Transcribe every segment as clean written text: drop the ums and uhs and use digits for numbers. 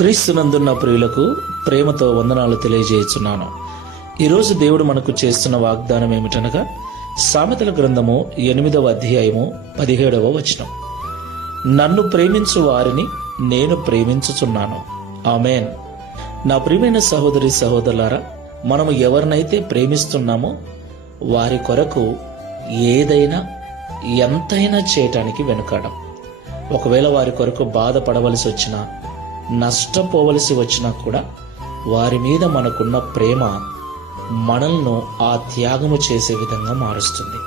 క్రీస్తునందున్న ప్రియులకు ప్రేమతో వందనాలు తెలియజేయుచున్నాను. ఈరోజు దేవుడు మనకు చేస్తున్న వాగ్దానం ఏమిటనగా సామెతల గ్రంథము 8వ అధ్యాయము 17వ వచనం. నన్ను ప్రేమించు వారిని నేను ప్రేమించుచున్నాను. ఆమేన్. నా ప్రియమైన సహోదరి సహోదరులారా, మనము ఎవరినైతే ప్రేమిస్తున్నామో వారి కొరకు ఏదైనా ఎంతైనా చేయటానికి వెనుకాడం. ఒకవేళ వారి కొరకు బాధపడవలసి వచ్చినా, నష్టపోవలసి వచ్చినా కూడా వారి మీద మనకున్న ప్రేమ మనల్ని ఆ త్యాగము చేసే విధంగా మారుస్తుంది.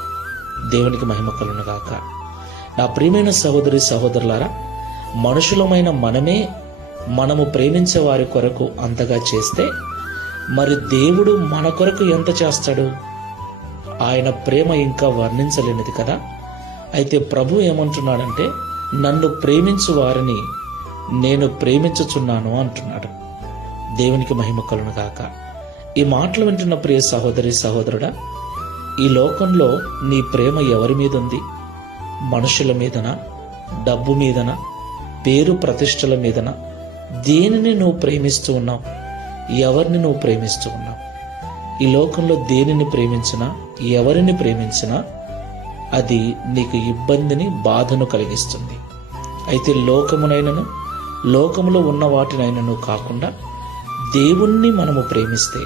దేవునికి మహిమ కలుగును గాక. నా ప్రియమైన సహోదరి సహోదరులారా, మనుషులమైన మనము ప్రేమించే వారి కొరకు అంతగా చేస్తే మరి దేవుడు మన కొరకు ఎంత చేస్తాడు? ఆయన ప్రేమ ఇంకా వర్ణించలేనిది కదా. అయితే ప్రభు ఏమంటున్నాడంటే, నన్ను ప్రేమించు వారిని నేను ప్రేమించుచున్నాను అంటున్నాడు. దేవునికి మహిమ కలుగును గాక. ఈ మాటలు వింటున్న ప్రియ సహోదరి సహోదరుడా, ఈ లోకంలో నీ ప్రేమ ఎవరి మీద ఉంది? మనుషుల మీదనా? డబ్బు మీదనా? పేరు ప్రతిష్టల మీదనా? దేనిని నువ్వు ప్రేమిస్తూ ఉన్నావు? ఎవరిని నువ్వు ప్రేమిస్తూ ఉన్నావు? ఈ లోకంలో దేనిని ప్రేమించినా, ఎవరిని ప్రేమించినా అది నీకు ఇబ్బందిని, బాధను కలిగిస్తుంది. అయితే లోకములో ఉన్న వాటినైనను కాకుండా దేవుణ్ణి మనము ప్రేమిస్తే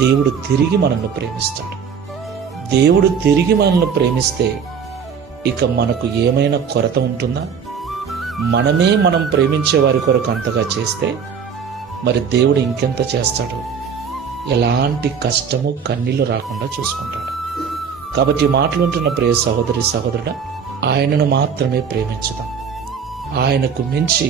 దేవుడు తిరిగి మనల్ని ప్రేమిస్తాడు. దేవుడు తిరిగి మనల్ని ప్రేమిస్తే ఇక మనకు ఏమైనా కొరత ఉంటుందా? మనం ప్రేమించే వారి కొరకు అంతగా చేస్తే మరి దేవుడు ఇంకెంత చేస్తాడు? ఎలాంటి కష్టము, కన్నీళ్లు రాకుండా చూసుకుంటాడు. కాబట్టి మాటలు ఉంటున్న ప్రియ సహోదరి సహోదరుడా, ఆయనను మాత్రమే ప్రేమించుదాం. ఆయనకు మించి